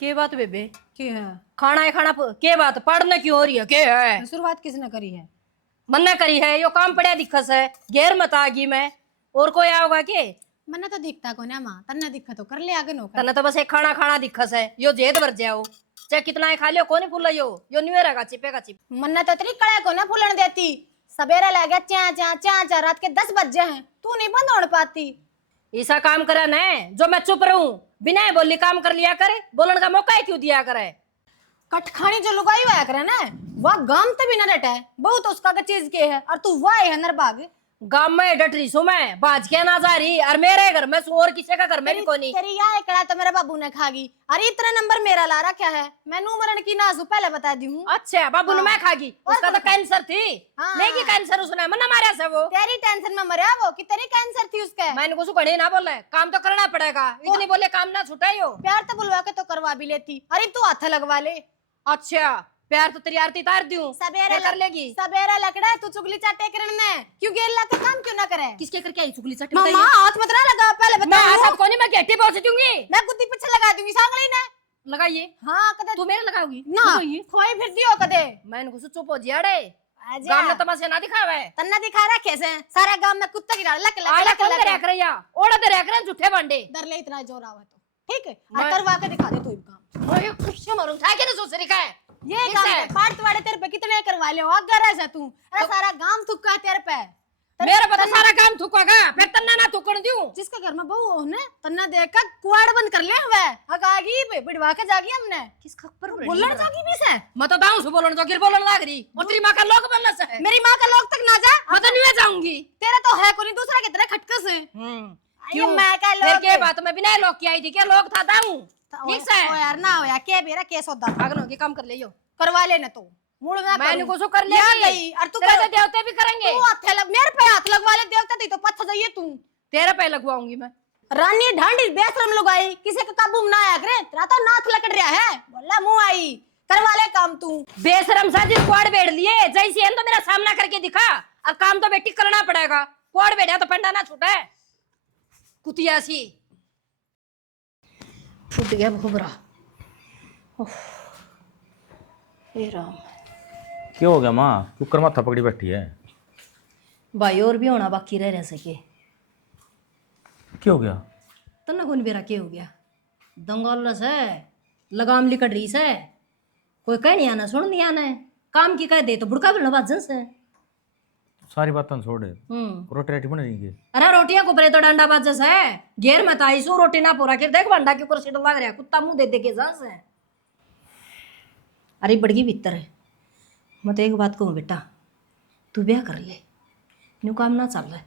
के बात बेबे? की है? खाना है खाना के बात पढ़ने क्यों हो रही है? के है शुरुआत किसने करी है? मन्ना करी है यो काम पड़िया दिक्कत है घेर मत आगी मैं और कोई आओगा के? मन्ना तो दिखता को ना माँ तन्ना दिखा तो कर ले आगे नो कर। तने तो बस एक खाना खाना दिक्कत है यो जेद भर जाओ चाहे कितना है खा लियो कौन फूल यो नहीं रहेगा चिपेगा चिप। मन्ना तो इतनी कड़े को ना फूलन देती। सवेरे लग गया चा चा चा चा रात के 10 बज जाए हैं तू नहीं बंद होने पाती। ऐसा काम करा न जो मैं चुप रहूं बिना बोली काम कर लिया करे बोलने का मौका ही क्यों दिया करे? कटखानी जो लुगाई हुआ करे ना वह गाम तो भी ना डटे बहुत उसका का चीज के है और तू वह है नरबाग। गांव में डट रही सू मैं बाज के ना जा रही और मेरे घर में सू और किसी का घर में भी कोनी। तेरी या एकड़ा तो मेरे बाबू ने खागी। अरे इतना नंबर मेरा ला रखा है मैनू मरण की नासू पहले बता दी हूँ। अच्छा बाबू ने मैं खागी उसका तो कैंसर थी। हाँ। लेकिन कैंसर उसने मना मारा से वो तेरी टेंशन में मरा वो कि तेरी कैंसर थी उसके। मैंने कुछ कहीं ना बोले काम तो करना पड़ेगा इतनी बोले काम ना छुटाइयो। प्यार तो बुलवा के तो करवा भी लेती। अरे तू हाथ लगवा ले। अच्छा प्यार तो तेरी आरती तार दूं सवेरे कर लेगी सवेरे लकड़ा तू चुगली चाटे करन में क्यों गेल ला के काम क्यों ना करे? किसके करके आई चुगली चट मामा हाथ मत ना लगा पहले बता। मैं हाथ कोनी मैं गेटी पहुंच दूंगी मैं गुद्दी पीछे लगा दूंगी सांगली ने। लगाइए। हां कदे तू मेरे लगाओगी ना खोई फिर दियो कदे। मैंने कुछ चुप हो जियाड़े आजा गांव में तमाशा ना दिखावे तन्ना दिखा रखे से सारा गांव में कुत्ता की डाल लक आला लक कौन करे करैया ओड़ा दे रहा करे झूठे बांडे डर ले इतना जोर आवे तो ठीक है और करवा के दिखा दे तू काम। ओए कुछ मारूं था के दूसरी का है ये काम पार्ट वाले तेरे पे कितने करवा ले अगर ऐसा तू अरे सारा गांव थुक्का तेरे पे मेरा पता सारा काम थुकागा फिर तन्ना ना थुकण दूं। जिसके घर में बहू हो ने तन्ना देख के कुआड़ बंद कर ले हुए हगागी बिड़वा के जागी हमने किस खप पर बोलण जागी भी से मत दाऊं से बोलण तो गिर बोलण लाग रही और तेरी मां का लोग बनना से है। मेरी मां का लोग तक ना जा मत नहीं जाऊंगी तेरा तो है कोई दूसरा कितना खटकस है। क्यों मैं का फिर लोग के बात में बिना लोग की आई थी क्या लोग था दाऊं ठीक से ओ यार ना हो यार के मेरा केस होता भागनो के काम कर लियो करवा लेना तो मूड में मैंने कुछ कर लिया गई और तू तेरे देवते भी करेंगे तू हाथ लग मेरे पे हाथ लगवा ले देवता ती तो पत्थर जाइए तू तेरे पे लगवाऊंगी मैं। रानी ढांडी बेशरम लगाई किसी का काबू में ना आया करे तेरा तो नाथ लकड़ रहा है बोला मुंह आई करवा ले काम तू बेशरम सा जिस क्वाड बेड़ लिए जैसे हम तो मेरा सामना करके दिखा अब काम तो बेटी करना पड़ेगा क्वाड बेड़ा तो पंडा ना छूटा है कुतिया सी फूट गया भुबरा। हे राम क्या हो गया माँ कुकर माथा पकड़ी बैठी है? भाई और भी होना बाकी रह सके क्या हो गया? तन्ना कौन बेरा के हो गया दंगल से लगाम लिकड़ रही से कोई कह नहीं आना सुन नहीं आना है काम की कह दे तो बुड़का भी बाजन से सारी बातें छोड़ रोटी राटी बन रही है। अरे रोटियां को परे तो डंडा बाजस है घेर मत आई सो रोटी ना पूरा कर देख बंडा के ऊपर सीट लग रहा कुत्ता मुंह दे दे के जस है। अरे बड़गी भीतर है मैं तो एक बात कहूँ बेटा तू ब्याह कर ले न्यू काम ना चल रहा है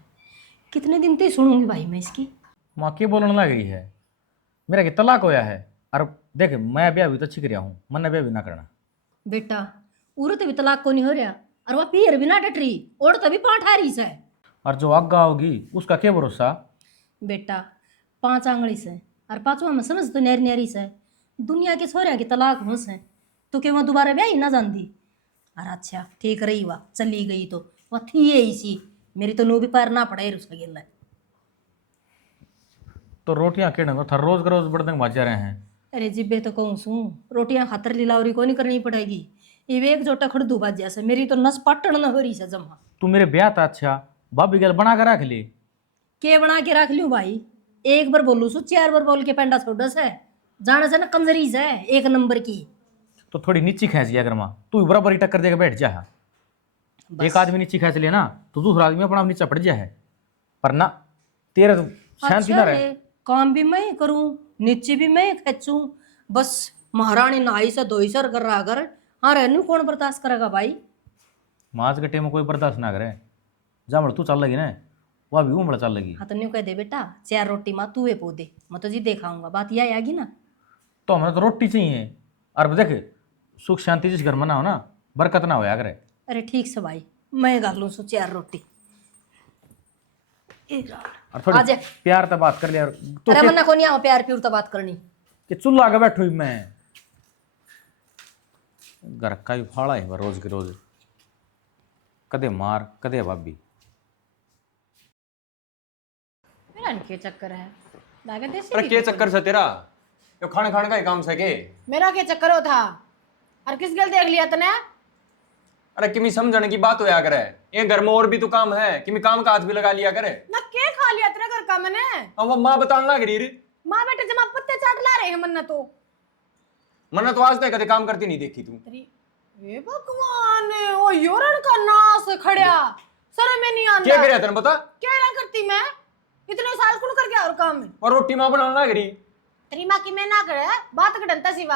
कितने दिन तक सुनूंगी भाई मैं इसकी। माँ क्या बोलने लग रही है? मेरा कि तलाक होया है और देख मैं ब्याह भी तो अच्छी कर हूँ मन ब्याह भी ना करना। बेटा उरत भी तलाक को नहीं हो रहा और वह पीर भी ना डट रही और तभी पाँठ आ रही से और जो आगा होगी उसका क्या भरोसा? बेटा 5 आंगली से और 5वां में समझ तो नेरी नेरी से दुनिया के छोरिया की तलाक हो से तो क्या वह दोबारा ब्याह ही ना जानती। अरे अच्छा ठीक रही वह चली गई तो वह थी इसी मेरी तो नू भी पैर ना पड़े उसका गिल्ला तो रोटियां के ढंग था रोज का रोज बड़दंग बाजा रहे हैं। अरे जिब्बे तो कहूँ सू रोटियां खातर लिलावरी को नहीं करनी पड़ेगी ये एक जोटा खड़दू बाजा से मेरी तो नस पटन न हो रही से जमा। तू मेरे ब्याह था अच्छा भाभी गल बना कर रख ले के बना के रख लूँ भाई एक बार बोलू सु 4 बार बोल के पेंडा छोड़ से जाने से ना कंजरी से 1 नंबर की तो थोड़ी नीची खींच लिया कर माँ तू बराबर ही टक्कर देकर बैठ जा। एक आदमी नीची खींच ले ना तो दूसरा आदमी अपना नीचा पड़ जा है पर ना तेरे तो शांति ना रहे काम भी मैं करूं नीचे भी मैं खींचूं बस महारानी नहाई से धोई सर कर रहा कर हाँ रहनू कौन बर्दाश्त करेगा भाई। माज गट्टे में कोई बर्दाश्त ना करे जामड़ तू चल लगी ना वह भी उमड़ चल लगी। हाँ तो न्यू कह दे बेटा 4 रोटी माँ तू पौधे मैं तो जी देखाऊंगा बात यह आएगी ना तो हमें तो रोटी चाहिए और देख सुख शांति जिस घर में ना हो ना बरकत ना होया करे। अरे ठीक से भाई मैं कर लूँ सो 4 रोटी और थोड़ी प्यार तो बात कर लिया तो अरे मन्ना को नहीं आओ प्यार प्यूर तो बात करनी कि चूल्हा आगे बैठो मैं घर का भी फाड़ा है रोज के रोज कदे मार कदे भाभी मेरा के चक्कर है अरे क्या चक्कर से तेरा तो खाने खाने का ही काम सके। मेरा क्या चक्कर हो था और किस गल देख लिया तने? अरे किमी समझने की बात होया करे, ये घर में और भी तो काम है, किमी काम का हाथ भी लगा लिया करे। ना के खा लिया तेरे घर का मैंने? अब वो माँ बताने लग रही रे। माँ बेटे जमा पत्ते चाट ला रहे हैं मन्ना तो। मन्ना तो आज तक कभी काम करती नहीं देखी तू। तेरी ये भगवान ओ योरन का नास खड़या सर में नहीं आंदा। क्या करे तेने बता? क्या ना करती मैं इतने साल कुन कर गया और काम में। और रोटी माँ बनाने लग रही। तेरी माँ की मैं ना करे बात कड़नता सिवा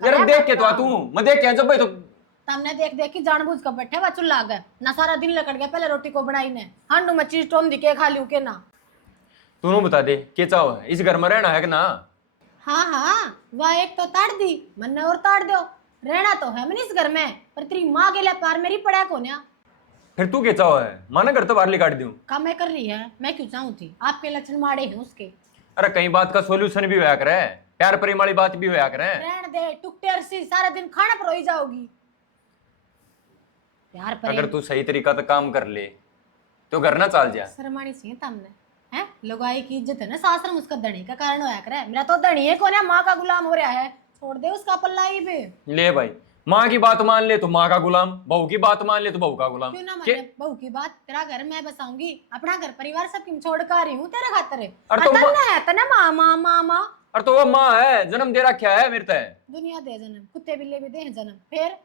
यार देख के तो आ तू, मैं देख के जब भाई तो तमने देख देख के जानबूझ कर बैठे वा चुल्ला गए ना सारा दिन लकड़ गया पहले रोटी को बनाई ने हांडू में चीज टोम दिखे खा लियो के ना। तू बता दे के चाहो है इस घर में रहना है कि ना? हाँ हाँ वह एक तो ताड़ दी मन्ने और ताड़ दो रहना तो है मैंने इस घर में पर तेरी माँ के लिए पार मेरी पड़ा कोन्या। फिर तू के चाहो है माना घर तो बाहर निकाल दूं। काम मैं कर रही है मैं क्यों चाहूँ थी आपके लक्षण माड़े हैं उसके। अरे कई बात का सोल्यूशन भी होया करे, प्यार प्रेम वाली बात भी होया करे। रहने दे टुकटे अरसी सारा दिन खाना पर हो जाओगी। प्यार अगर प्रेम तू सही तरीका से काम कर ले तो घर ना चाल जा। शर्मानी सी तमने हैं लुगाई की इज्जत है ना सासर में उसका धनी का कारण होया करे। मेरा तो धनी है कौन है माँ का गुलाम हो रहा है छोड़ दे उसका पल्ला ही पे। ले भाई माँ की बात मान ले तो माँ का गुलाम, बहू की बात मान ले तो बहू का गुलाम। क्यों ना के- माने बहू की बात तेरा घर मैं बसाऊंगी अपना घर परिवार सब किम छोड़ कर आ रही हूँ तेरे खातिर। अरे तो तन्ना है तन्ना माँ माँ माँ माँ और तो वो माँ है जन्म दे रखा है मेरे तय। दुनिया दे जन्म कुत्ते बिल्ले भी दे जन्म फिर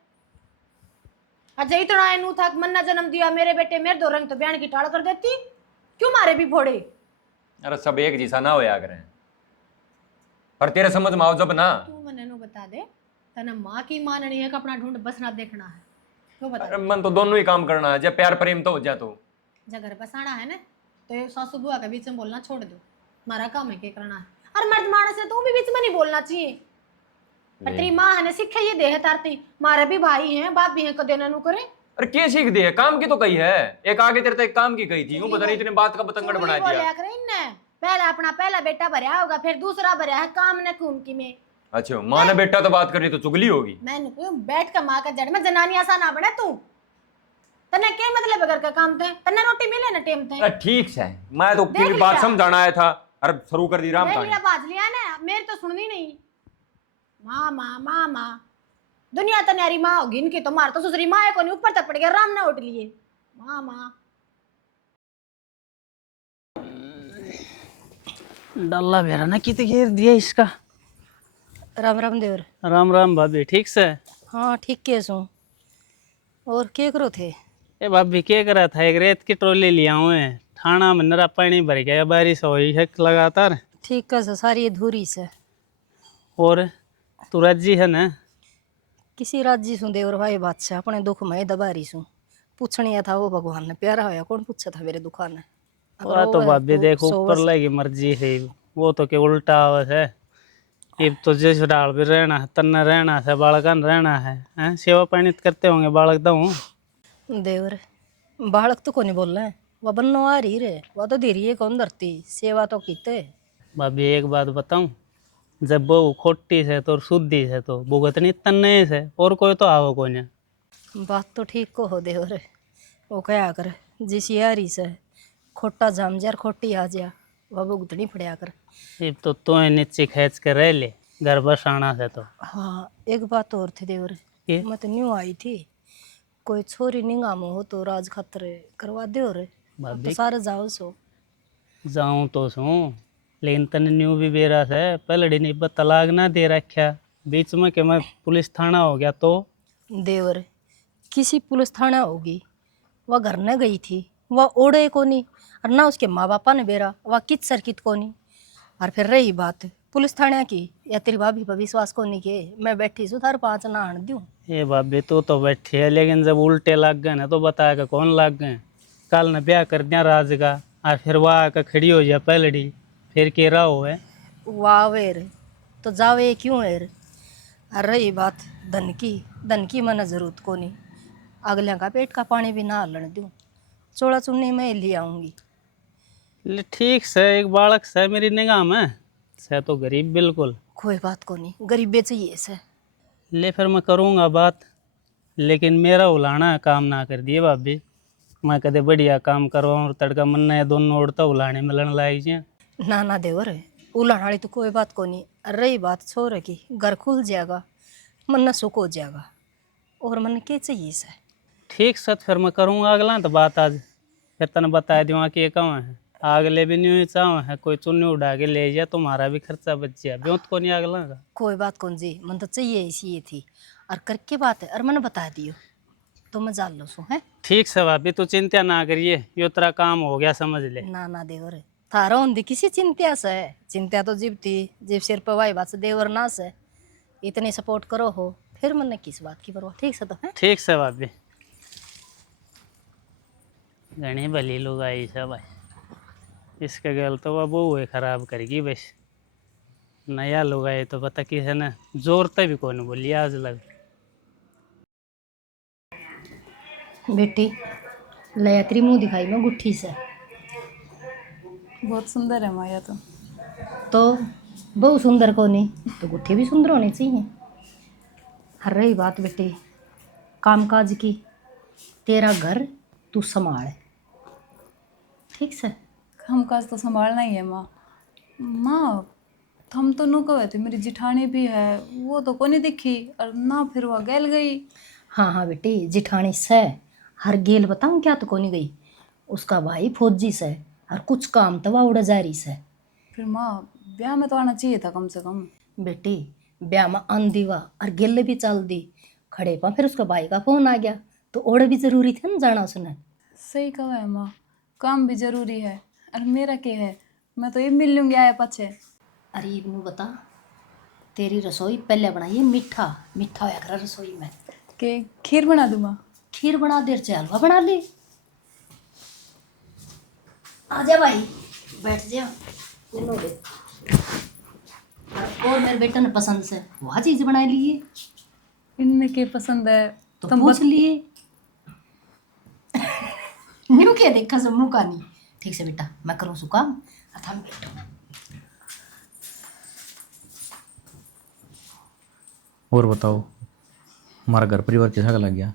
अच्छा इतना नू था मन्ना जन्म दिया मेरे बेटे मेरे दो रंग तो बयान की टाल कर देती क्यों मारे भी फोड़े। अरे सब एक जैसा ना होया करे पर तेरे समझ में आओ जब ना। तू मने नु बता दे तना माँ की माननी है कि अपना ढूंढ बसना देखना है क्यों बता अरे मन तो दोनों ही काम करना है, जब प्यार प्रेम तो हो जा तो। जब घर बसाना है ना तो ये सासू बुआ के बीच में बोलना छोड़ दो हमारा काम है क्या करना है। और मर्द मानस है तू भी बीच में नहीं बोलना चाहिए। पर तेरी माँ है ना सीखे ये देह तारती मारे भी भाई हैं बाप भी हैं कदे ना नु करे। अरे क्या सीख दे काम की तो कही है, एक आगे तेरे तो एक काम की कही थी, यूं पता नहीं इतने बात का बतंगड़ बना दिया। बोलिया करे इनने पहला अपना पहला बेटा भरया होगा फिर दूसरा भरया है काम ने घूम की में। अच्छा माँ ने बेटा तो बात कर रही तो चुगली होगी। मैंने क्यों बैठ कर माँ का जड़ में जनानी आसा ना बने तू तन्ने क्या मतलब घर का काम थे तन्ने रोटी मिले ना टेम थे। अरे ठीक है मैं तो देख तेरी बात लिया। समझाना आया था। अरे शुरू कर दी राम ले कहानी। लिया बाज लिया ना मेरी तो सुननी नहीं। माँ माँ माँ माँ दुनिया तो न्यारी माँ होगी इनकी तो मार तो सुसरी माँ है को नहीं ऊपर तपड़ गया राम ने उठ लिए माँ माँ। डल्ला भेरा ना कित घेर दिया इसका। राम राम देवर। राम राम भाभी ठीक से। हाँ ठीक के सो और के करो थे? ए भाभी क्या करा था एक रेत की ट्रॉली लिया हुए हैं थाना में नरा पानी भर गया बारिश हो रही है लगातार। ठीक है सारी अधूरी से। और तू राजी है ना? किसी राज्य सु देवर भाई बादशाह अपने दुख में दबारी सु पूछनिया था वो भगवान ने प्यारा होया कौन पूछा था मेरे दुखा ने। वह तो भाभी देखो ऊपर लगी मर्जी है वो तो के उल्टा आवत है। अब तो जिस डाल भी रहना है तन्ना रहना है बालकन रहना है हैं? सेवा पानी तो करते होंगे बालक दऊँ देवर बालक तो को नहीं बोल रहे वह बनो आ रही रे वह तो धीरे है कौन धरती सेवा तो कीते। भाभी एक बात बताऊं जब वो खोटी से तो शुद्धि से तो भुगतनी तन्ने से और कोई तो आओ को नहीं। बात तो ठीक को हो देवर वो क्या कर जिस यारी से खोटा जाम जार खोटी आ जा वह भुगतनी पड़या कर। अब तो नीचे खींच के रह ले घर बसाना से तो। हाँ एक बात और थी देवर ये? मैं तो न्यू आई थी कोई छोरी निगाम हो तो राज खातर करवा दे रे भाभी तो सारे जाओ सो। जाऊं तो सू लेकिन तने न्यू भी बेरा से पहले नहीं तलाक ना दे रखा बीच में कि मैं पुलिस थाना हो गया तो। देवर किसी पुलिस थाना होगी वह घर न गई थी वह ओढ़े को नहीं और ना उसके माँ बापा ने बेरा वह कित सरकित को नहीं। और फिर रही बात पुलिस थाने की या तेरी भाभी पर विश्वास को नहीं के मैं बैठी सु थार 5 ना आन दूँ। ये भाभी तू तो बैठी है लेकिन जब उल्टे लग गए ना तो बता के कौन लग गए। कल ने ब्याह कर दिया राज का और फिर वह आकर खड़ी हो जाए पहलड़ी फिर के रहो है। वाह वेर तो जावे क्यों है। और रही बात धन की मन जरूरत को नहीं अगले का पेट का पानी भी ना हलन दूँ चोड़ा चुन्नी में ले आऊँगी। ले ठीक से एक बालक से मेरी निगाह में से तो गरीब बिल्कुल कोई बात को नहीं गरीबे चाहिए से। ले फिर मैं करूँगा बात लेकिन मेरा उलाना काम ना कर दिए भाभी। मैं कदे बढ़िया काम करवाऊँ और तड़का मन ने दोनों उड़ता उलाने मिलन लाई जी। ना ना देवर उलझ वाली तो कोई बात को नहीं। रही बात छोरे की, घर खुल जाएगा, मन न सुख हो जाएगा। और मन के चाहिए इसे। ठीक सत फिर मैं करूँगा अगला तो बात आज, फिर तने बता दूँगा कि ये कहाँ है। अगले भी नहीं चाह है कोई चुन्नी उड़ा के ले जाए, तुम्हारा भी खर्चा बच जाए, ब्योत को नहीं अगला का। कोई बात कौन जी, मन तो चाहिए इसी ये थी। और करके बात है, और मन बता दियो तो मैं जान लो सो है। ठीक से भाभी तू चिंता ना करिए, यो तेरा काम हो गया समझ ले। ना ना देवर, थारा होंदी किसी चिंता से है। चिंता तो जीव थी, जीव सिर पर वाई बात से देवर ना से। इतने सपोर्ट करो हो, फिर मन किस बात की परवाह। ठीक से तो है। ठीक से भाभी। घनी भली लोग आई सब भाई, इसके गल तो वह बहु खराब करेगी बस। नया लोग आए तो पता किस है ना, जोरते भी कौन बोली आज लग। बेटी लयत्री मुंह दिखाई मैं गुट्ठी से। बहुत सुंदर है माया तो बहुत सुंदर को नहीं तो गुट्ठी भी सुंदर होनी चाहिए। हर रही बात बेटी कामकाज की, तेरा घर तू संभाल। ठीक से। काज तो संभालना ही है माँ। माँ हम तो नु कहे थे मेरी जिठानी भी है, वो तो कोनी दिखी और ना फिर वह गैल गई। हाँ हाँ बेटी जिठानी से हर गेल बताऊँ क्या तो कोनी गई। उसका भाई फौजी से और कुछ काम तो वह उड़ा जा रही से। फिर माँ ब्याह में तो आना चाहिए था कम से कम। बेटी ब्याह में आन दीवा और गेल भी चल दी खड़े पा, फिर उसका भाई का फोन आ गया तो ओढ़ भी जरूरी थे ना जाना सुना। सही कहा है माँ, काम भी जरूरी है। और मेरा क्या है, मैं तो ये मिल लूँगी आए पछे। अरे इबनू बता, तेरी रसोई पहले बनाइए मीठा मीठा होया कर रसोई में। के खीर बना दूँ माँ? खीर बना देर से हलवा बना ले। आ जा भाई बैठ जा। इनो दे। और मेरे बेटे ने पसंद से वह चीज बना लिए इनमें के पसंद है तो तुम पूछ लिए। न्यू क्या देखा सब मुँह का नहीं। ठीक से बेटा मैं करूँ सु काम और थम बैठो। और बताओ हमारा घर परिवार कैसा लग गया?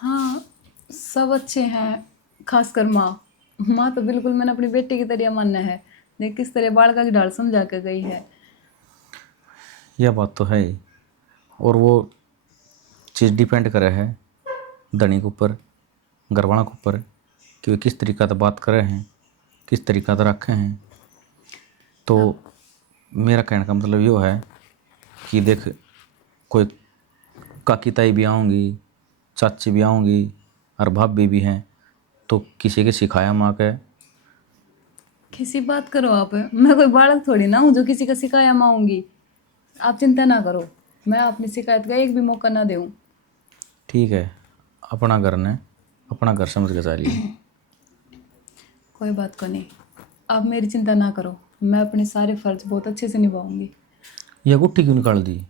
हाँ सब अच्छे हैं, खासकर माँ। माँ तो बिल्कुल मैंने अपनी बेटी की तरह मानना है। देख किस तरह बालका की ढाल समझा के गई है। यह बात तो है ही। और वो चीज़ डिपेंड करे है धनी के ऊपर, घरवाला के ऊपर, कि वे किस तरीका से बात करे हैं, किस तरीका से रखे हैं। तो मेरा कहने का मतलब यो है कि देख कोई काकी ताई भी आऊँगी, चाची भी आऊँगी और भाभी भी हैं, तो किसी के सिखाया माँ के। किसी बात करो आप, मैं कोई बालक थोड़ी ना हूँ जो किसी का शिकायत मांगूंगी। आप चिंता ना करो, मैं अपनी शिकायत का एक भी मौका ना दूँ। ठीक है, अपना घर ने अपना घर समझ के चलिए। कोई बात को नहीं, आप मेरी चिंता ना करो, मैं अपने सारे फर्ज बहुत अच्छे से निभाऊंगी। यह गुट्ठी क्यों निकाल दी?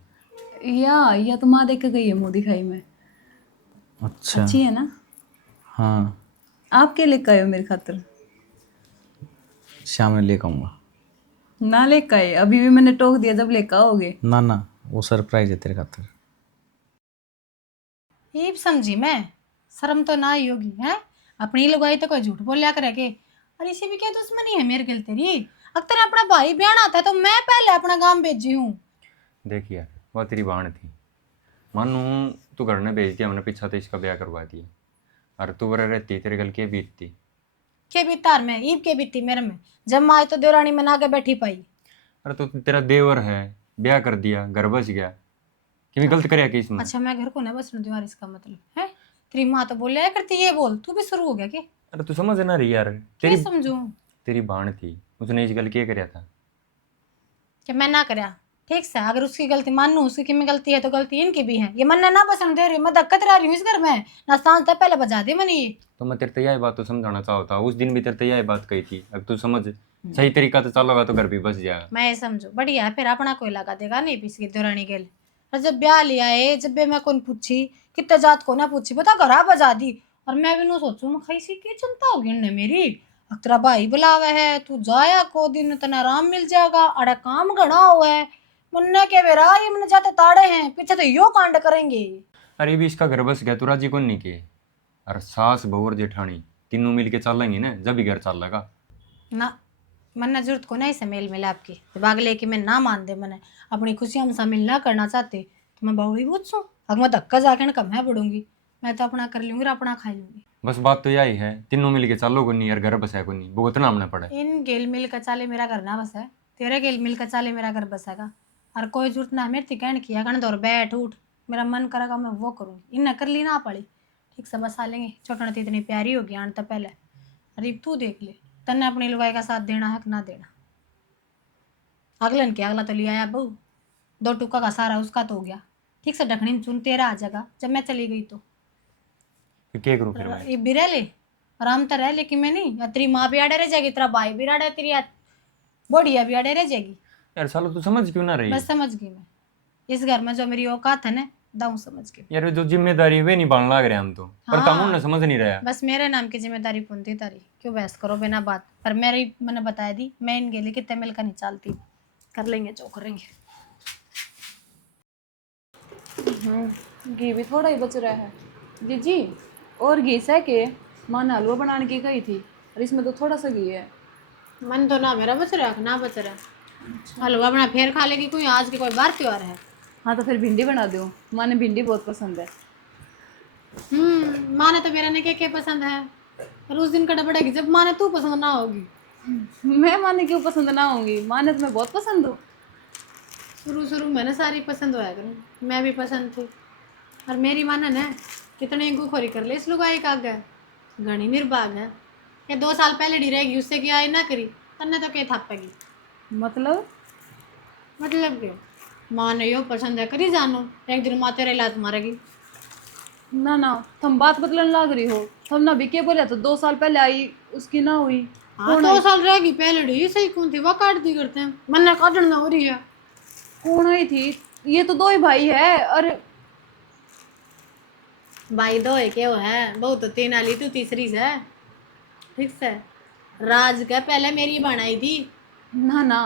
या तो माँ देख के गई है मुँह दिखाई में। अच्छा अच्छी है ना? हाँ, आप क्या लेकर आए हो मेरी खातिर? शाम में लेकर आऊँगा। ना लेकर आए, अभी भी मैंने टोक दिया जब लेकर आओगे। ना वो सरप्राइज है तेरे खातिर। ये समझी मैं, शर्म तो ना ही होगी है। अपनी लुगाई तो कोई झूठ बोल लिया करे के। और इसी भी क्या दुश्मनी है मेरे गिल तेरी। अगर अपना भाई बयान आता है तो मैं पहले अपना गांव भेजी हूँ। देख यार वह तेरी बाण थी, मानू तू घर ने भेज दिया, हमने पीछा तो इसका ब्याह करवा दिया। और तू बरे रहती तेरे गल के बीतती के बीतार में ईब के बीती मेरे में, जब माँ आई तो देवरानी में ना के बैठी पाई। अरे तो तेरा देवर है, ब्याह कर दिया, घर बस गया, कि गलत करया कि इसमें? अच्छा मैं घर को ना बसने दूँ इसका मतलब है? तेरी माँ तो बोल करती ये बोल, तू भी शुरू हो गया क्या? अरे तू समझ ना रही यार, क्या समझू? तेरी बाण थी, उसने इस गल क्या करया था? कि मैं ना करया ठीक से। अगर उसकी गलती मानू, उसकी की में गलती है तो गलती इनकी भी है। ये मन ना पसंद दे रही, मैं धक्कत रह रही हूँ इस घर में ना। सांस तक पहले बजा दे मनी। तो मैं तेरे यही बात तो समझाना चाहता, उस दिन भी तेरे यही बात कही थी। अब तू समझ सही तरीका से चलोगा तो घर भी बस जाएगा। मैं ये समझू बढ़िया है, फिर अपना कोई लगा देगा नहीं पीस की दुरानी गेल। और जब ब्याह लिया है, जब भी मैं कौन पूछी कितने जात को ना पूछी, बता घर बजा दी। और मैं भी नो सोचू मैं खाई सी की चिंता होगी इनने मेरी। अब तेरा भाई बुलावा है, तू जाया को दिन तना आराम मिल जाएगा। अरे काम घना हुआ है मुन्ने के बेरा, ये मैंने जाते ताड़े हैं पीछे तो यो कांड करेंगे। अरे भी इसका घर बस गया, तू राजी कौन नहीं के? अरे सास बहू और जेठानी तीनों मिल के चलेंगे ना, जब भी घर चल लगा ना मन्ने जरूरत को नहीं से मेल मिलाप की तो भाग लेके मैं ना मान दे मैंने अपनी खुशियों में शामिल ना करना चाहते तो मैं बहुड़ी पूछूं अगर मैं धक्का जाके न कम है पड़ूंगी मैं तो अपना कर लूंगी और अपना खा लूंगी बस बात तो यही है, तीनों मिल के चलो को नहीं यार, घर बसा को नहीं, भुगतना हमने पड़ा है। इन गेल मिल का चाले मेरा घर ना बसा है तेरे गेल मिल का चाले मेरा घर बसेगा और कोई जरूरत ना मेरे कहने की कण दौर बैठ उठ मेरा मन करेगा मैं वो करूँगी इन कर ली ना पड़ी ठीक से बसा लेंगे छोटा तो इतनी प्यारी होगी आने तो पहले अरे तू देख ले तन्ने अपनी लुगाई का साथ देना है कि ना देना अगलन के अगला तो लिया आया बहू 2 टुक्का का सारा उसका तो हो गया ठीक से ढकनी में चुन तेरा आ जाएगा जब मैं चली गई तो फिर क्या करूँ फिर मैं? ये भी रह ले आराम तो रह लेकिन मैं नहीं तेरी माँ भी आड़े रह जाएगी तेरा भाई भी आड़े तेरी बोढ़िया भी आड़े रह जाएगी यार सालो तू समझ क्यों ना रही? बस समझ गई मैं इस घर में जो मेरी औकात है ना दाऊं समझ गई यार जो जिम्मेदारी वे नहीं बांध लाग रहे हम तो, पर हाँ। कामों ने समझ नहीं रहा। बस मेरे नाम की जिम्मेदारी पुनती तारी क्यों बहस करो बिना बात पर मेरी मैंने बताया दी मैं इन गेली कितने मिल का नहीं चालती कर लेंगे जो करेंगे घी भी थोड़ा ही बच रहा है जी और घी से के माँ ने हलवा बनाने की कही थी और इसमें तो थोड़ा सा घी है। मन तो ना मेरा बच रहा ना बच रहा हलवा बना फिर खा लेगी कोई आज के कोई बार त्योहार है हाँ तो फिर भिंडी बना दो, माँ ने भिंडी बहुत पसंद है। माँ ने तो मेरा ने क्या पसंद है और उस दिन कड़ा पड़ेगी जब माँ ने तू पसंद ना होगी मैं माँ ने क्यों पसंद ना होंगी, माँ ने तुम्हें बहुत पसंद हो। शुरू में ना सारी पसंद होया करूँ मैं भी पसंद थी और मेरी माँ ने ना कितने गुखोरी कर ले इस लुगाई का आगे घनी निर्भाग है ये 2 साल पहले डी रहेगी उससे क्या आई ना करी तन्ने तो क्या थापेगी मतलब क्यों माँ ने यो पसंद है करी जानो एक दिन माँ तेरे लात मारेगी ना ना तुम बात बदलने लग रही हो, तुम ना भी क्या बोले तो 2 साल पहले आई उसकी ना हुई। हाँ 2 साल रहेगी पहले डी सही कौन थी वो काट दी करते हैं मन ने काटन ना हो रही है कौन आई थी, ये तो 2 ही भाई है। अरे भाई 2 है क्यों है बहु तो 3 आली तू तीसरी से ठीक से राज के पहले मेरी बनाई थी ना ना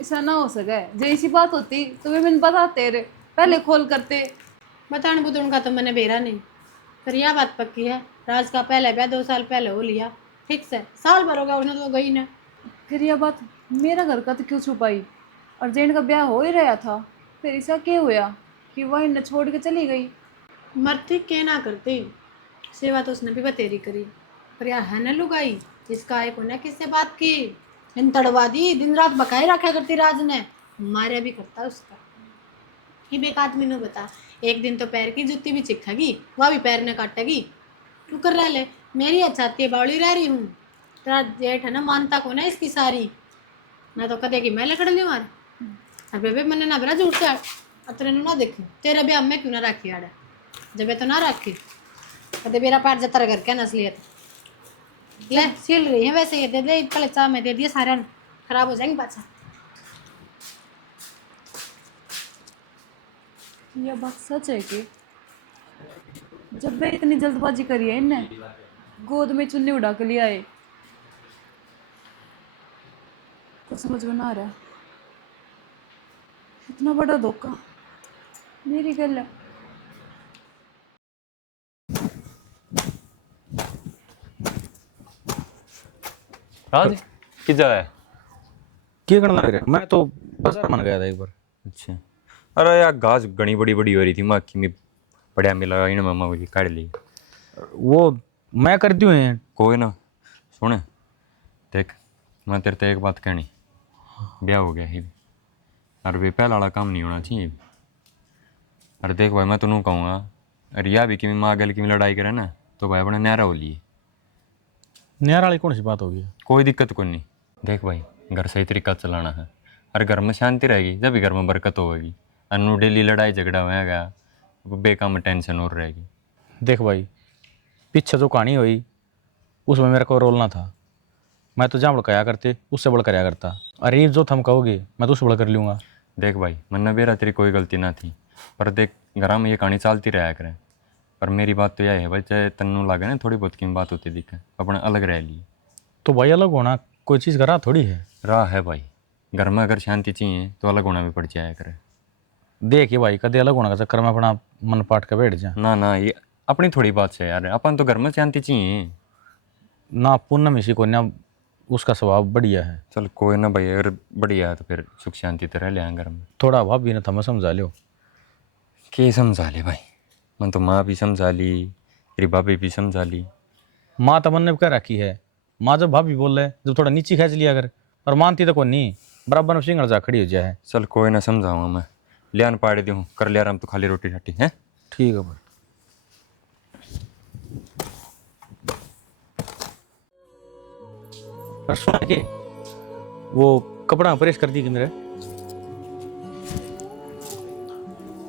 ऐसा ना हो सके, जैसी बात होती तो वे मैंने बता तेरे पहले खोल करते। बताने बुतन का तो मैंने बेरा नहीं पर यह बात पक्की है राज का पहले ब्याह 2 साल पहले हो लिया ठीक से साल भर हो गया उसने तो गई ना फिर यह बात मेरा घर का तो क्यों छुपाई, और जैन का ब्याह हो ही रहा था फिर ऐसा क्या हुआ कि वह इन्हें छोड़ के चली गई। मरती के ना करती सेवा तो उसने भी बतेरी करी पर यार है न लुगाई इसका एक ने किससे बात की इन तड़वा दी दिन रात बकाई रखा करती राज ने मारे भी करता उसका ही बेक आदमी ने बता एक दिन तो पैर की जुत्ती भी चिखेगी वह भी पैर ने काटेगी तू कर रह ले मेरी अच्छाती बावली रह रही हूँ तेरा जेठ है ना मानता को ना इसकी सारी ना तो कदेगी मैं लकड़ ली मार अब बेबे मैंने ना बरा झूठ से अतरे ना देखी तेरे भी अम्मे क्यों ना राखी आड़े जब तो ना राखी कदे मेरा पैर जतर करके नस्लियत ले सिल रही है वैसे ये दे दे पहले चाह में दे दिए सारे खराब हो जाएंगे पाछा यह बात सच है कि जब वे इतनी जल्दबाजी करी है इनने गोद में चुन्नी उड़ा के लिया है तो समझ में ना आ रहा इतना बड़ा धोखा मेरी गल है। राज किधर है? क्या करना लग रहा, मैं तो बाजार मन गया था एक बार। अच्छा, अरे यार घास घनी बड़ी बड़ी हो रही थी, माँ की में बढ़िया मिला इन मामा को काट ली। वो मैं कर दूँ हैं कोई ना सुने देख, मैं तेरे से एक बात कहनी, ब्याह हो गया है और वे पहला वाला काम नहीं होना चाहिए। अरे देख भाई मैं तुनू कहूँगा, अरे या भी कि माँ गल की लड़ाई करे ना तो भाई अपने न्यारा हो लिए, न्यारा वाली कौन सी बात होगी। कोई दिक्कत कोई नहीं। देख भाई घर सही तरीका से चलाना है और घर में शांति रहेगी जब भी घर में बरकत होगी। अनु डेली लड़ाई झगड़ा होगा बेकाम टेंशन और रहेगी। देख भाई पीछे जो कहानी हुई उसमें मेरा कोई रोल ना था, मैं तो जहाँ बड़काया करते उससे बड़ कराया करता। अरे जो थम कहोगे मैं तो उससे बड़ कर लूँगा। देख भाई मन्ना बेरा तेरी कोई गलती ना थी, पर देख घर में ये कहानी चलती रहा करें। पर मेरी बात तो यह है भाई, चाहे तन्नू लागे ना थोड़ी बहुत की बात होती दिखे, अपना अलग रह लिए। तो भाई अलग होना कोई चीज़ का राह थोड़ी है। राह है भाई, घर में अगर शांति चाहिए तो अलग होना भी पड़ जाया करे। देखिए भाई कदे अलग होने का चक्कर में अपना मन पाट के बैठ जा ना ना, ये अपनी थोड़ी बात है यार, अपन तो घर में शांति चाहिए ना। पुण्य मिसी को ना उसका स्वभाव बढ़िया है। चल कोई ना भाई, अगर बढ़िया है तो फिर सुख शांति तो रह ले घर में। थोड़ा भाभी ने थमा समझा लियो। के समझा ले भाई, मन तो माँ भी समझा ली, तेरी भाभी भी समझा ली। माँ तो मन ने कह रखी है, माँ जब भाभी बोल रहे जब थोड़ा नीचे खींच लिया कर, और मानती तो कोई नहीं, बराबर में सिंगड़ जा खड़ी हो जाए। चल कोई ना समझाऊंगा मैं, लियान पाड़ी दूँ कर लिया आराम, तो खाली रोटी ठाटी है। ठीक है भाई। और सुन के वो कपड़ा प्रेस कर दी कि मेरे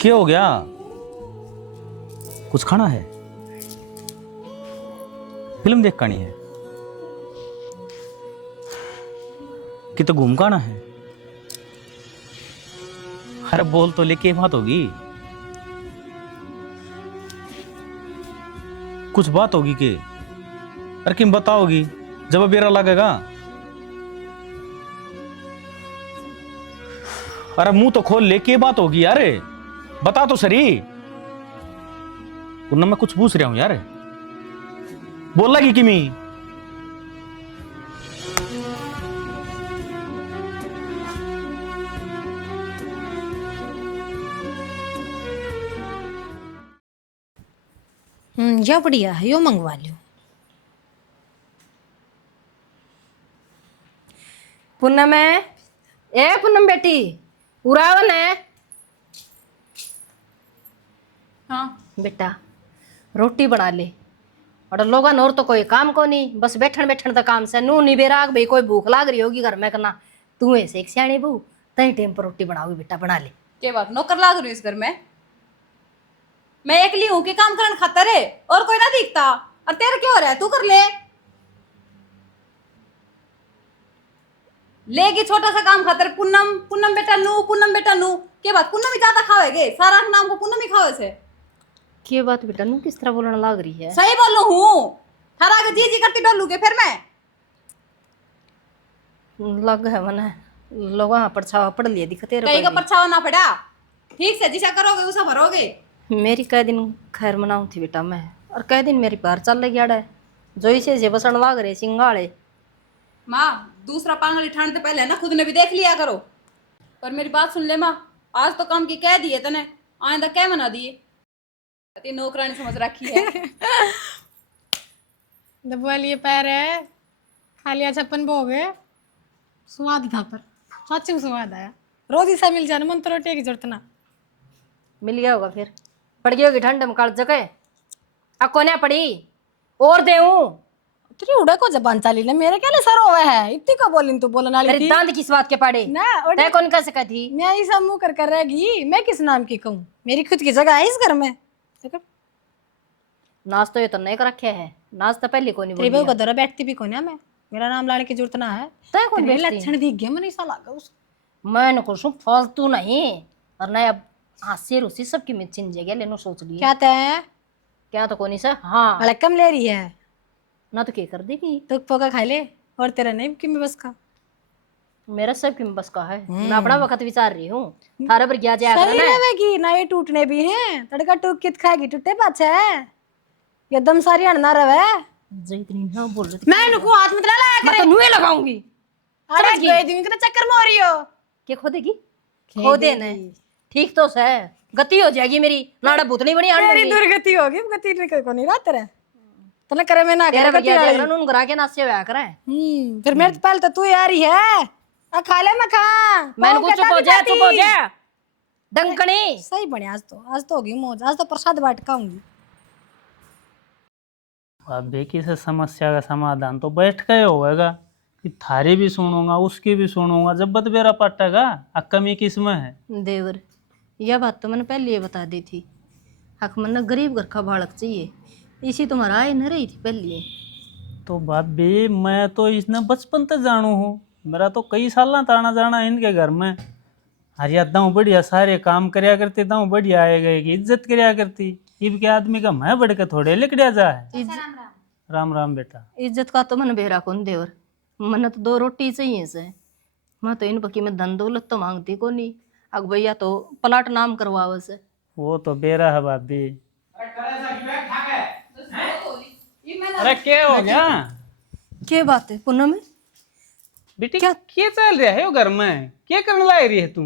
क्या हो गया? कुछ खाना है? फिल्म देख कानी है कि तो घूम काना है? अरे बोल तो लेके बात होगी, कुछ बात होगी के? अरे किम बताओगी जब बेरा लगेगा? अरे मुंह तो खोल ले, के बात होगी यार, बता तो सही। उन्ना मैं कुछ पूछ रहा हूं यार, बोल लगी किमी? या बढ़िया है, यो मंगवा लियो। पूनम है, ए पूनम बेटी, उरावन है। हाँ बेटा रोटी बना ले, और लोग और तो कोई काम को नहीं, बस बैठन बैठन का काम से नू नहीं बेराग भाई, कोई भूख लाग रही होगी घर में करना, तू ऐसे एक सियाणी बहू तही टाइम पर रोटी बनाओगी। बेटा बना ले। क्या बात, नौकर लाग रही हूँ इस घर में? मैं अकेली हूँ कि काम करने खातर है, और कोई ना दिखता? और तेरा क्या हो रहा है, तू कर ले। लेगी छोटा सा काम खातर पूनम पूनम बेटा नू, पूनम बेटा नू। क्या बात, पूनम ही ज्यादा खावेगे? सारा नाम को पूनम ही खावे से? क्या बात बेटा, नू किस तरह बोलने लाग रही है? सही बोल हूँ, थारा आगे जी जी करती डोलू के फिर मैं। लग है मने लोग वहां परछावा पड़ लिए दिखते कहीं का परछावा ना पड़ा, ठीक से जिसा करोगे उसा भरोगे। मेरी कई दिन खैर मनाऊं थी बेटा मैं, और कई दिन मेरी बाहर चल रही है जो इसे जे बसन लाग रहे सिंगाड़े। माँ दूसरा पांगली ठाणते पहले ना खुद ने भी देख लिया करो। पर मेरी बात सुन ले माँ, आज तो काम की कह दिए तने, आइंदा क्या मना दिए? नौकरानी समझ रखी है। दबवालिए पैर है, खालिया छप्पन भोग है, स्वाद था पर सच में स्वाद आया। रोज ही सा मिल जाना, मन तो रोटी की जरूरत ना। मिल गया होगा फिर, पड़ गई होगी ठंड में काल जगह। अब कोने पड़ी और देऊं? तेरी उड़ा को जबान चाली ना, मेरे क्या ले सर हुआ है, इतनी को बोलिन तू बोलने वाली थी। दांत किस बात के पड़े ना? तै कौन कह सका थी? मैं ही सब मुंह कर रहेगी, मैं किस नाम की कहूँ? मेरी खुद की जगह है इस घर में। नाच तो ये तो नहीं कर रखे है, नाच तो पहले को नहीं बोली। तेरी बहू बैठती भी कोने मैं, मेरा नाम लाने की जरूरत ना है। तै कौन लक्षण दिख गया मनीषा लागा उस। मैं कुछ फालतू नहीं, और ना अब हास्य रुसी सबकी में चिन जगह लेनो सोच लिया। क्या तय क्या तो कोनी सा? हाँ अलग कम ले रही है ना, तो क्या कर देगी? तो पोका खा ले, और तेरा नहीं कि मैं बस का, मेरा सब कि मैं बस का है। मैं अपना वक्त विचार रही हूँ, थारे पर क्या जाएगा ना, ये टूटने भी हैं, तड़का टूक कित खाएगी टूटे पाछे ये दम सारी अड़ना रहे। इतनी ना बोल रही मैं नुकू हाथ में लाया करे, मैं तो नुए लगाऊंगी। अरे गए दिन के चक्कर में हो रही हो, क्या खो देगी? खो देना ठीक तो है, गति हो जाएगी मेरी, नाड़ा भूतनी बनी तेरी दुर्गति होगी, गति को नहीं रात रे तने करे मैं ना करे गति वाले नून करा के नाचे होया करे। फिर मेरे पहले तो तू यार ही है, आ खा ले मैं खा, मैंने कुछ चुप हो जा डंकनी। सही बने, आज तो होगी मौज, आज तो प्रसाद बांट खाऊंगी। भाभी की से समस्या का समाधान तो बैठ गए होगा कि थारी भी सुनूंगा उसकी भी सुनूंगा, जब बद बेरा पटेगा कमी किसमें है? देवर यह बात तो मैंने पहले ही बता दी थी, हक मन गरीब घर का बालक चाहिए, इसी तुम्हारा आय न रही थी पहले। तो भाभी मैं तो इसने बचपन तक जानू हूँ, मेरा तो कई साल ताना जाना इनके घर में। हरिया दाऊ बढ़िया सारे काम करया करती, दाऊ बढ़िया आए गए की इज्जत करया करती, इब के आदमी का मैं बढ़ के थोड़े लिकड़िया जाए। राम राम बेटा। इज्जत का तो मन बेरा कौन देवर, मन तो 2 रोटी चाहिए से, मैं तो इन पकी में धन दौलत तो मांगती को नहीं, अग भैया तो पलाट नाम करवावे से। वो तो बेरा है भाभी। अरे क्या हो गया? क्या बात है पूनम? बेटी क्या? क्या चल रहा है वो घर में? क्या करने लग रही है तू?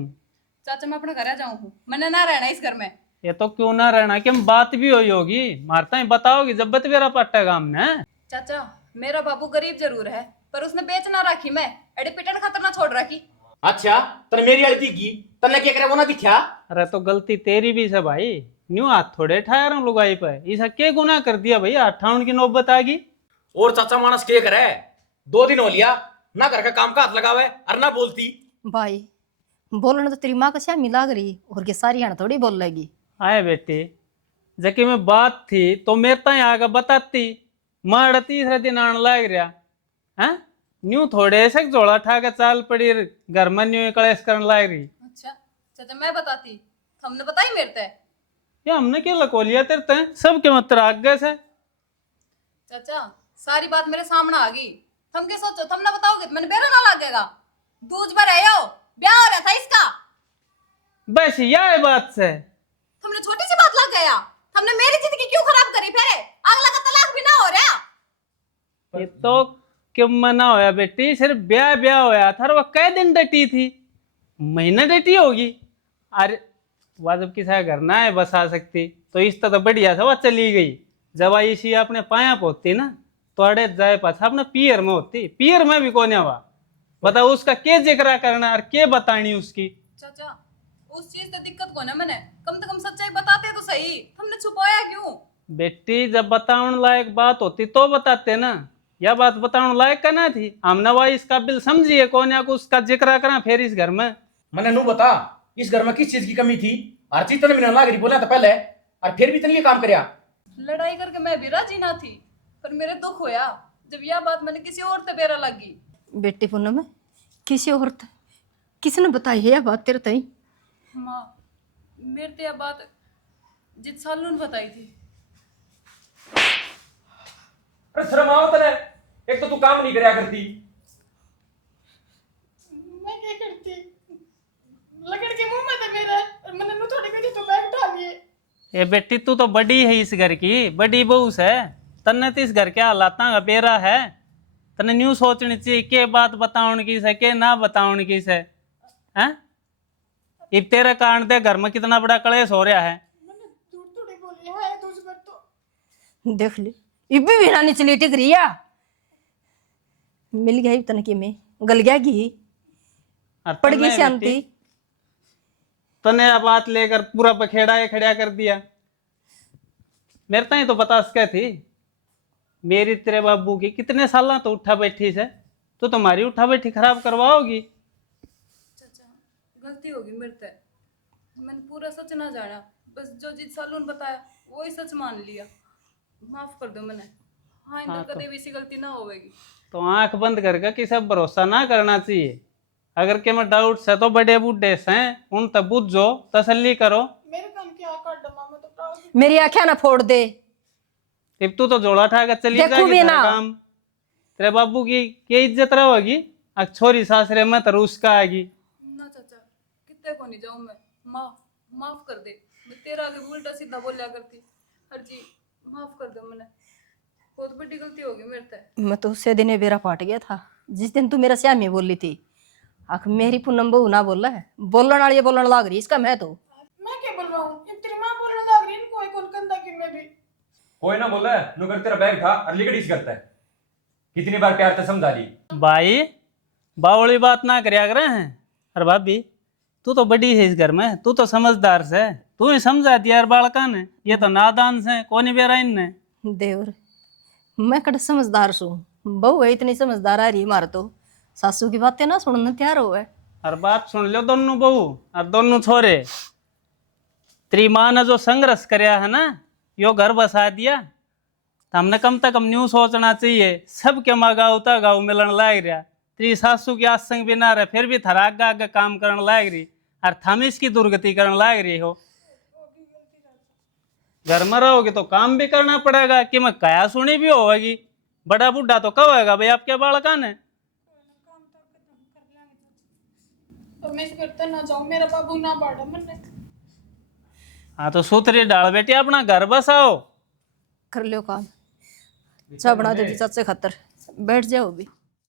चाचा मैं अपने घर आ जाऊं हूँ, मैंने ना रहना इस घर में। ये तो क्यों ना रहना कि हम बात भी हुई होगी, मारता ही बताओगी जब बत मेरा पट्टा हमने। चाचा मेरा बाबू गरीब जरूर है, पर उसने बेच ना रखी, मैं एडे पिटन खतर ना छोड़ रखी। अच्छा तने मेरी गलती की, तने क्या करे वो ना दिखा। अरे तो गलती तेरी भी है भाई, न्यू हाथ थोड़े ठहरा रहा हूँ लुगाई पे, ऐसा क्या गुनाह कर दिया भाई? 58 की नौबत आ गई। और चाचा मानस के करे, 2 दिन हो लिया ना घर का काम का हाथ लगावे और ना बोलती। भाई बोलना तो तेरी माँ का श्यामी लाग रही, और के सारी हण थोड़ी बोल लेगी। आए बेटे, जबकि में बात थी तो मेरे ताई आगे बताती, मार तीसरे दिन आने लग रहा है। न्यू थोड़े से जोड़ा ठा के चाल पड़ी, घर में न्यू कलेश करने लग रही। अच्छा चाचा मैं बताती, हमने बताई मेरे ते। या हमने क्या लको लिया तेरे ते? सब के मत आग गए से। चाचा सारी बात मेरे सामने आ गई, थम क्या सोचो, तुमने बताओगे तो मैंने बेरा ना लगेगा। दूज पर आयो, ब्याह हो रहा था इसका, बस यह बात से तुमने छोटी सी बात लग गया। तुमने मेरी जिंदगी क्यों खराब करी? फिर अगला का तलाक भी ना हो रहा। ये तो क्यों मना होया बेटी, सिर्फ ब्याह ब्याह होया था, और वो कै दिन डटी थी? महीना डटी होगी। अरे वह जब किसी घर ना है बस आ सकती तो इस तरह बढ़िया था, वह चली गई। जब आई इसी अपने पाया पहुंचती ना तो अड़े जाए पास अपने पियर में होती, पियर में भी कौन हुआ बताओ, उसका क्या जिक्र करना और क्या बतानी उसकी। चाचा उस चीज से दिक्कत को ना, मैंने कम से कम सच्चाई बताते तो सही, तुमने छुपाया क्यों? बेटी जब बताने लायक बात होती तो बताते ना, यह बात बताने लायक का ना थी। हमने वही इस काबिल समझिए कौन या को उसका जिक्र करा फिर इस घर में। मैंने नू बता इस घर में किस चीज की कमी थी? हर चीज तने मिलने लाग रही बोला था पहले, और फिर भी तने ये काम करया। लड़ाई करके मैं भी राजी ना थी, पर मेरे दुख होया जब यह बात मैंने किसी और से बेरा लगी। बेटी पूनम किसी और किसने बताई है यह बात तेरे तई? माँ मेरे तो यह बात जित सालू ने बताई थी। अरे शर्म आओ तने, एक तो तू काम नहीं करया करती। मैं क्या करती, लकड़ के मुंह में था मेरा, और मैंने नु थोड़ी कही तो बैग उठा लिए। ये बेटी तू तो बड़ी है इस घर की, बड़ी बहू है, तन्ने तो इस घर के हालात का बेरा है। तने न्यू सोचनी चाहिए के बात बताउन की से के ना बताउन की से। हैं इब तेरे कारण दे घर में कितना बड़ा कलेश हो रहा है। मैंने झूठ थोड़ी बोली है, तुझ पर तो देख ली इब्बी भी ना निचली टिक रिया, मिल गई तन की में गल गया घी, और पड़ गई तन्ने शांति। बेटी, तने यह बात लेकर पूरा बखेड़ा खड़ा कर दिया। मेरे ताई तो बता सके थी, मेरी तेरे बाबू की कितने साल तो उठा बैठी से, तो तुम्हारी उठा बैठी खराब करवाओगी। चाचा गलती होगी मेरे से, मैंने पूरा सच ना जाना, बस जो जित सालू ने बताया वही सच मान लिया। माफ कर दो मैंने, हाँ हाँ, कभी भी ऐसी गलती ना होगी। तो आंख बंद करके किसी पर भरोसा ना करना चाहिए। अगर के में डाउट से तो बड़े बूढ़े हैं उन तब बुझो, तसल्ली करो। मेरे काम क्या कर डमा, मैं तो प्राउड। मेरी आंखें ना फोड़ दे। इब तू तो जोड़ा ठा कर चली देखो जाएगी भी तेरा ना। काम। तेरे बाबू की क्या इज्जत रहोगी? अब छोरी सासरे में तो उसका आएगी। ना चाचा कितने को नहीं जाऊं मैं, माफ कर दे, मैं तेरा आगे उल्टा सीधा बोलिया करती। हर जी माफ कर दो, मैंने बहुत बड़ी गलती होगी मेरे से। मैं तो उससे दिन बेरा पाट गया था जिस दिन तू मेरा श्यामी बोली थी। आख मेरी पूनम बहू ना बोला है, बोलने वाली बोलने लाग रही इसका मैं तो। मैं क्या बोलवाऊं, ये तेरी मां बोलने लग रही है, कोई कौन कंधा की मैं भी। कोई ना बोला है, नु कर तेरा बैग था और लिकड़ीस करता है। कितनी बार प्यार से समझा ली। भाई बावली बात ना करया करे हैं। अरे भाभी तू तो बड़ी है इस घर में, तू तो समझदार से, तू ही समझा दिया यार बालका ने, ये तो नादान से कौन बेरा इनने। देवर मैं कड़ समझदार सू, बहू है इतनी समझदार आ रही मार तो सासू की बातें ना सुनने तैयार हो है। और बात सुन लो दोनों बहू और दोनों छोरे, तेरी माँ ने जो संघर्ष करया है ना, यो घर बसा दिया, तो हमने कम से कम न्यू सोचना चाहिए। सबके माँ गाँव ता गाँव मिलन लाग रहा, तेरी सासू की आसंग भी ना रहे फिर भी थरा आगे आगे काम करने लाग रही, और थम इसकी दुर्गति करने लाग रही हो। घर में रहोगे तो काम भी करना पड़ेगा, कि मैं कया सुनी भी होगी। बड़ा बूढ़ा तो कब होगा भाई आपके बालका ने। और मैं इस घर तक ना जाऊं, मेरा बाबू ना बाड़ा मैंने। हाँ तो सूत्री डाल बेटी अपना घर बसाओ। कर लो काम, चाह बना दे दी चाचे खातर, बैठ जाओ भी।